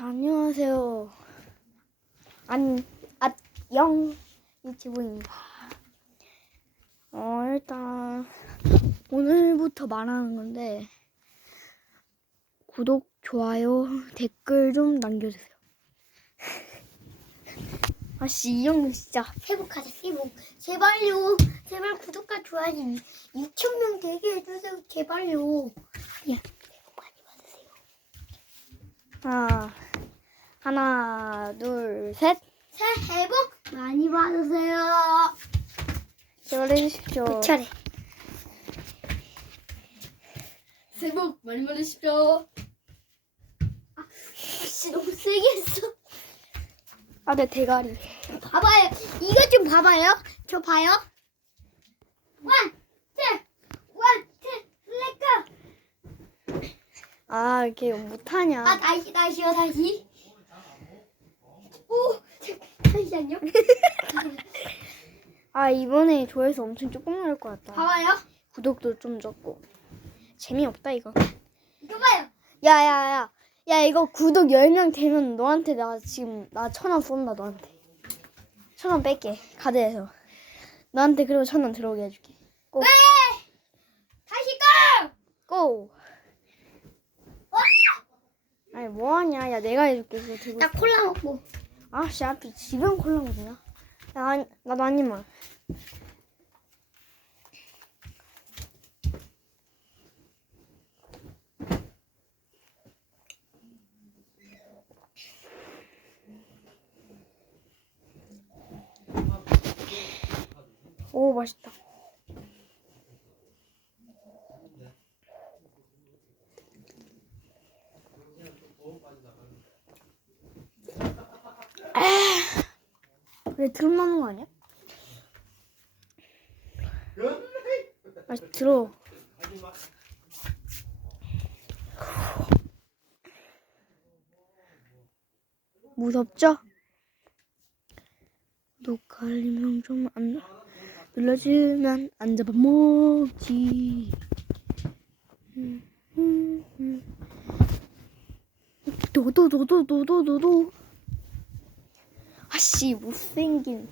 자, 안녕하세요. 안, 아, 영 유튜브입니다. 어, 일단, 오늘부터 말하는 건데, 구독, 좋아요, 댓글 좀 남겨주세요. 아씨, 이 형님 진짜. 회복하자 회복 제발요 제발 구독과 좋아요 6천명 되게 해주세요 제발요 야 회복 많이 받으세요 하나, 둘, 셋. 새 회복 많이 받으세요 제발 해주십시오. 그 차례 새해 복 많이 받으십시오. 아 씨 너무 세게 했어 아, 내 대가리. 봐봐요 이거 좀 봐봐요 저 봐요 원, 투, 원, 투, 렛고 아, 이렇게 못하냐. 아 다시 다시요 다시 오 잠시만요 아, 이번에 조회수 엄청 조금 나올 것 같다. 봐봐요 구독도 좀 적고. 재미없다, 이거. 이거 봐요 야, 야, 야. 야, 이거 구독 10명 되면 너한테 나 지금 나 천 원 쏜다, 너한테. 천 원 뺄게, 카드에서. 너한테 그리고 천 원 들어오게 해줄게. 고! 다시 고 고! 아니, 뭐하냐. 야, 내가 해줄게, 그거 들고. 나 콜라 먹고 아, 씨, 앞에 지금 콜라 먹냐? 야, 한- 나도 한 입만. 오, 맛있다. 왜 드럼 나는 거 아니야? 아, 들어. 무섭죠? 녹화 알림명 좀안 눌러주면 안 잡아먹지. 음, 음, 음. 도도도도도도도도. 아씨 못생긴.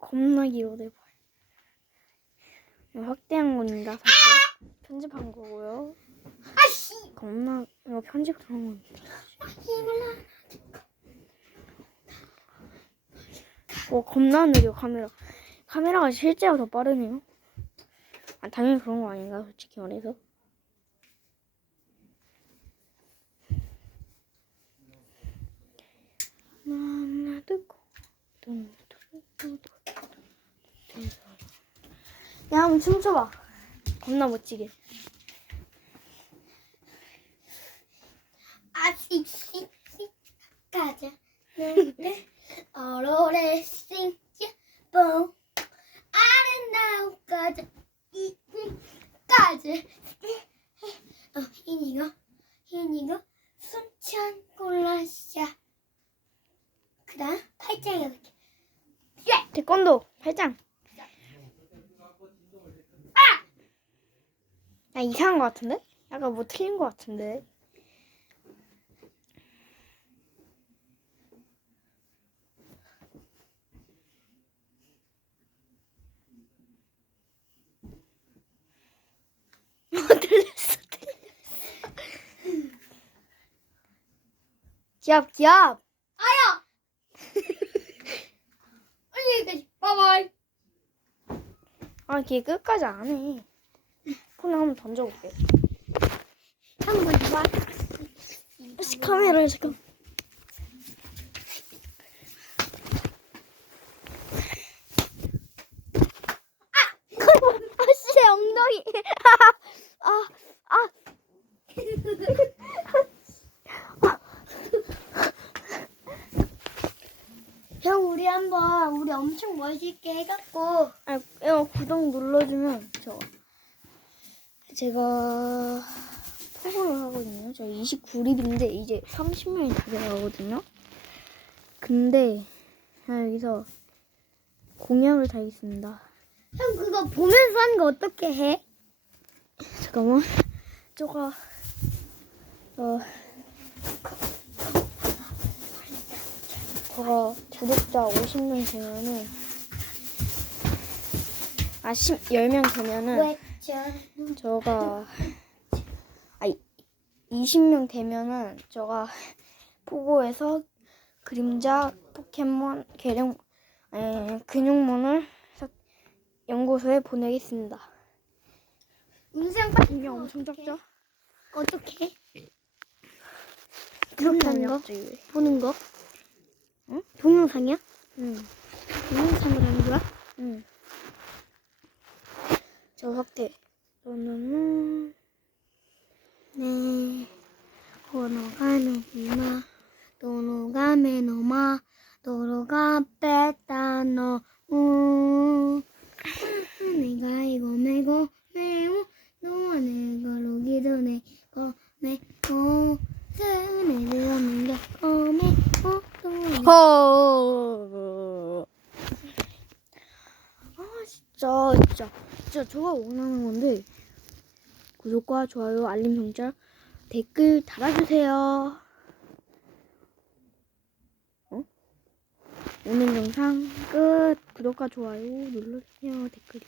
겁나 길어대 봐. 이거 확대한 겁니다. 사실 편집한 거고요. 아씨 겁나 이거 편집한 겁니다. 이걸로 오 겁나 느려 카메라. 카메라가 실제가 더 빠르네요. 아 당연히 그런 거 아닌가 솔직히 말해서. 야 한번 춤춰봐. 겁나 멋지게. 씨 가자 네 어로레 싱야 뽕 아름다운 가자 이 가자 어 희니가 희니가 순천 골라샤 그다음 팔짱 이렇게. 태권도 팔짱. 야 이상한 거 같은데? 약간 뭐 틀린 거 같은데. 귀엽 귀엽 아야 안녕히 바이바이. 아, 걔 끝까지 안 해. 그럼 한번 던져볼게. 한번 봐. 카메라를 잠깐. 우리 한번 우리 엄청 멋있게 해갖고 아, 이거 구독 눌러주면 저 제가 포고를 하거든요. 저 29립인데 이제 30명이 다 돼가거든요. 근데 자, 여기서 공약을 달겠습니다. 형 그거 보면서 하는 거 어떻게 해? 잠깐만. 저가 어 저가 구독자 50명 되면은 아 10, 10명 되면은? 저 저가 아 20명 되면은 저가 포고에서 그림자 포켓몬 계룡 에, 근육몬을 사- 연구소에 보내겠습니다. 인생 빨리 이게 엄청 작죠? 어떻게? 그렇게 하는 거? 거? 보는 거? 응? 동영상이야? 응. 동영상으로 하는 거야? 응. 저 확대. 그러면은 네. 호노가메 이마 도노가메 노마 도로가 빼따노 우 내가 이거 메고 메고 너와 내가 로기도 내고 메고 스네 들었는 게 꼬메고 또 허. 아 진짜 진짜 진짜 저가 원하는 건데 구독과 좋아요 알림 설정 댓글 달아주세요. 어? 오늘 영상 끝. 구독과 좋아요 눌러주세요. 댓글.